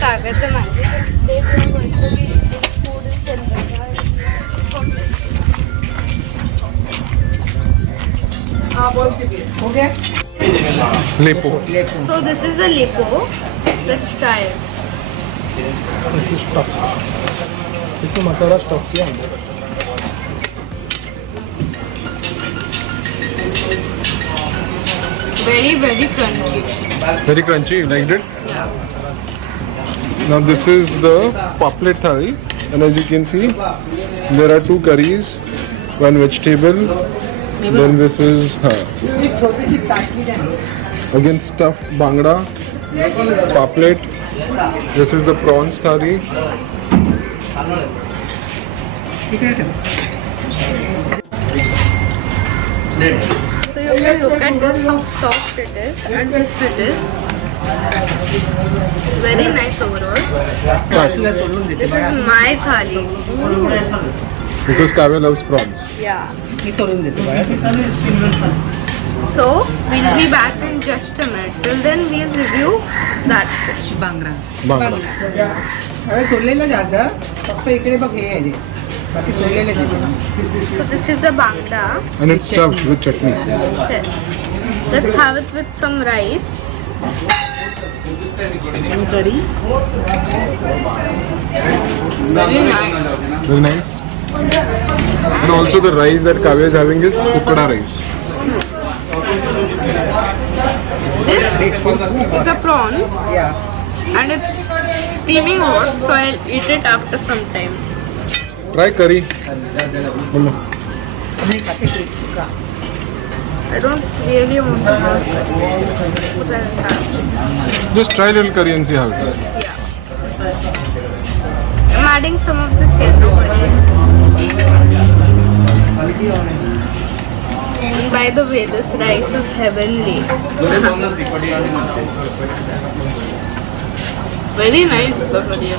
काव्याचं माझे Lepo. So this is the lipo. Let's try it. This is stuff. इसमें मसाला stuff किया हमने. Very crunchy. Very crunchy. You liked it? Yeah. Now this is the paplet thali, and as you can see, there are 2 curries, 1 vegetable. Then this is again stuffed bangda, paplet. This is the prawns thali. So you can look at this, how soft it is and it is. Very nice overall. This is my thali. Because Kavya loves prawns. Yeah. So we'll be back in just a minute. Till then we'll review that fish. Bangda. अरे सोडलेलं जागा फक्त इकडे बघ हे आहे बाकी सोडलेले So this is the bangda. And it's stuffed with chutney. Yes. Let's have it with some rice. करी Very nice. Very nice. And also the rice that Kavya is having is ukda rice. This is the prawns या and it's steaming hot, so I'll eat it after some time. Try curry. Mama. नहीं खाते का I don't really want to have that. Just try a little curry and see how it is. Yeah. I'm adding some of this yellow curry. And by the way, this rice is heavenly. Very nice, the curry.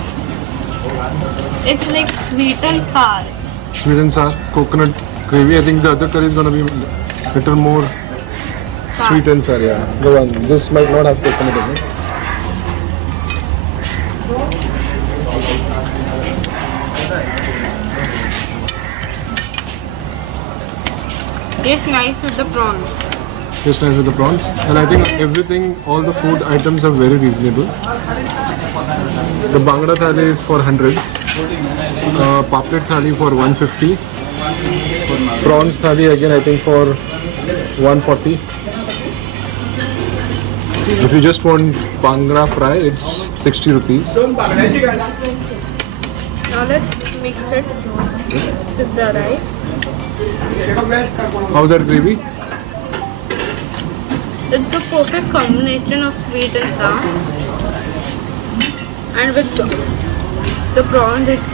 It's like sweet and sour. Sweet and sour, coconut gravy. I think the other curry is gonna be little more sweet and sour. Yeah, the one. This might not have coconut in it. Tastes nice with the prawns. Just nice with the prawns. And I think everything, all the food items are very reasonable. The bangda thali is for 100. Paplet thali for 150. Prawns thali again I think for 140. If you just want bangda fry, it's 60 rupees. Now let's mix it with the rice. How's that gravy? It's the perfect combination of sweet and sour. And with the prawns, it's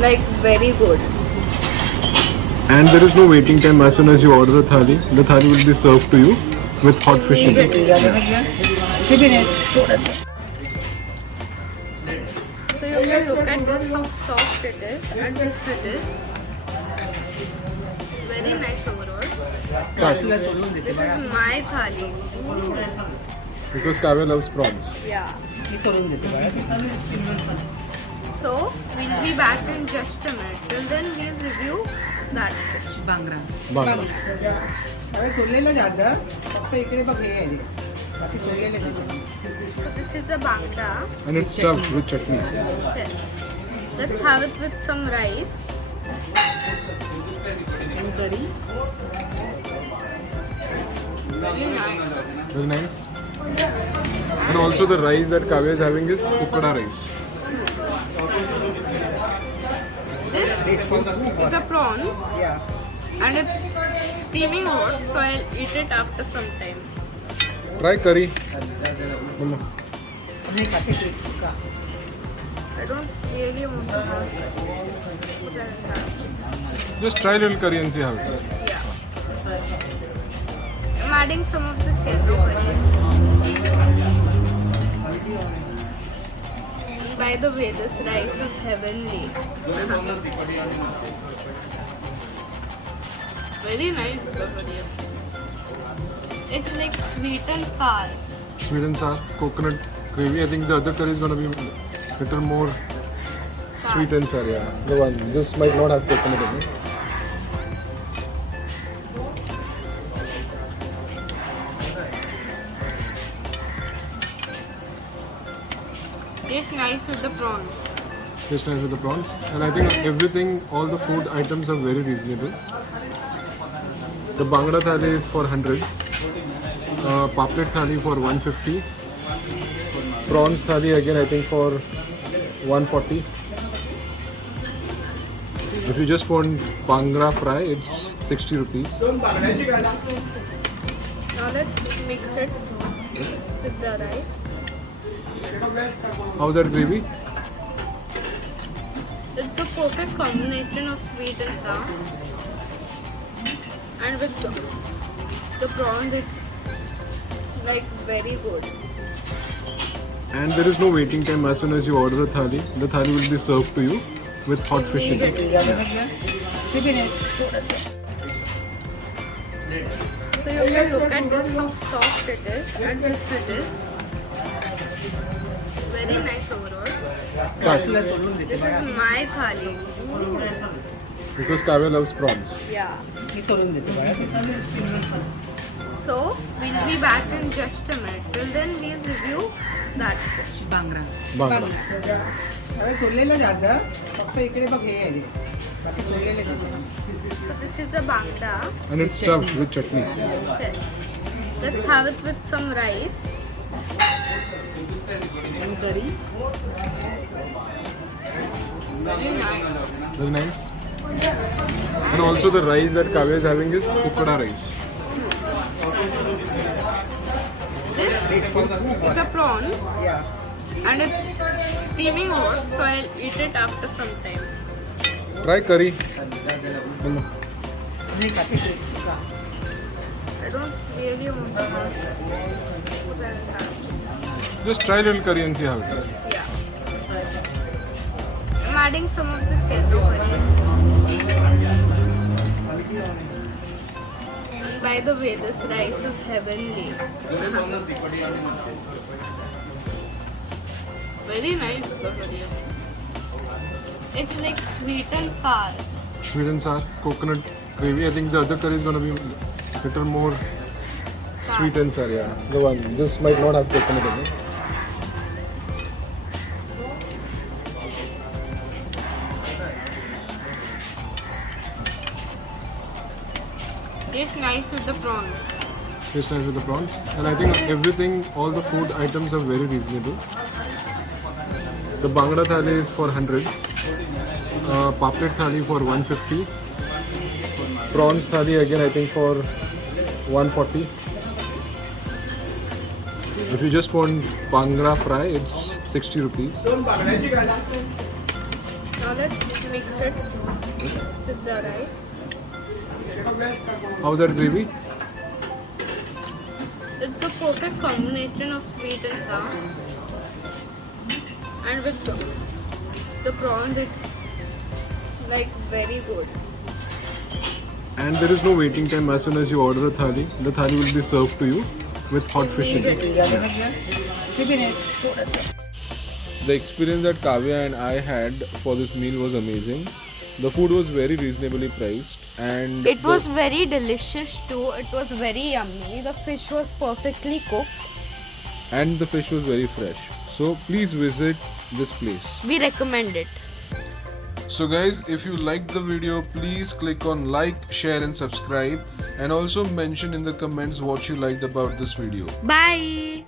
like very good. And there is no waiting time. As soon as you order the thali will be served to you with hot fish in it. So you can look at this, how soft it is and it is. Very nice overall. This is my thali. Because Kavya loves prawns. Yeah. मी सोडून देतो बाळा So we'll be back in just a minute. Till then we'll review that fish. Bangra Bangda. अरे सोडलेलं जागा फक्त इकडे बघ हे आहे बाकी सोडलेले So this is the bangda. And it's stuffed with chutney. Yes. Let's have it with some rice. करी Very nice. Very nice. And also the rice that Kavya is having is ukda rice. This is the prawns या and it's steaming hot, so I'll eat it after some time. Try curry. Mama. नहीं खाते का I don't really want to have that. Just try a little curry and see how it is. Yeah. I'm adding some of this yellow curry. By the way, this rice is heavenly. Very nice the curry. It's like sweet and sour. Sweet and sour, coconut gravy. I think the other curry is gonna be little more sweet and sour. Yeah, the one. This might not have coconut in it. Tastes nice with the prawns. Tastes nice with the prawns, and I think everything, all the food items are very reasonable. The Bangla thali is for 100, Paplet thali for 150, Prawns thali again I think for 140. If you just want Bhangra fry, it's 60 rupees. Now let's mix it with the rice. How's that gravy? It's the perfect combination of sweet and sour. And with the prawns, it's like very good. And there is no waiting time. As soon as you order the thali will be served to you with hot fish in it. So you can look at this, how soft it is, and this it is. Very nice overall. This is my thali. Because Kavya loves prawns. Yeah. मी सोडून देते बाळा. So we'll be back in just a minute. Till then we'll review that fish. बांगडा. Bhangra. अरे सोडलेलं जातं. फक्त इकडे बघ हे आहे. बाकी सोडलेलं जातं. So this is the bangda. And it's stuffed with chutney. Yes. Let's have it with some rice. करी. Very nice. Very nice. And also the rice that Kavya is having is ukada rice. This is a prawns Yeah. and it's steaming hot, so I'll eat it after some time. Try curry. नाही का ते का. I don't really want to have that. But I'll have. Just try a little curry and see how it is. Yeah. I'm adding some of this yellow curry. By the way, this rice is heavenly. Very nice the curry. It's like sweet and sour. Sweet and sour, coconut gravy. I think the other curry is gonna be little more sweet and sour. Yeah, the one. This might not have coconut in it. Tastes nice with the prawns. Tastes nice with the prawns, and I think everything, all the food items are very reasonable. The Bhangra thali is for 100, Paplet thali for 150, Prawns thali again I think for 140. If you just want Bhangra fry, it's 60 rupees. Now let's mix it with the rice. How's that gravy? It's the perfect combination of sweet and sour. And with the prawns, it's like very good. And there is no waiting time. As soon as you order the thali will be served to you with hot fish in it. The experience that Kavya and I had for this meal was amazing. The food was very reasonably priced, and It was very delicious too. It was very yummy. The fish was perfectly cooked. and the fish was very fresh. So please visit this place. We recommend it. So guys, if you liked the video, please click on like, share and subscribe, and also mention in the comments what you liked about this video. Bye.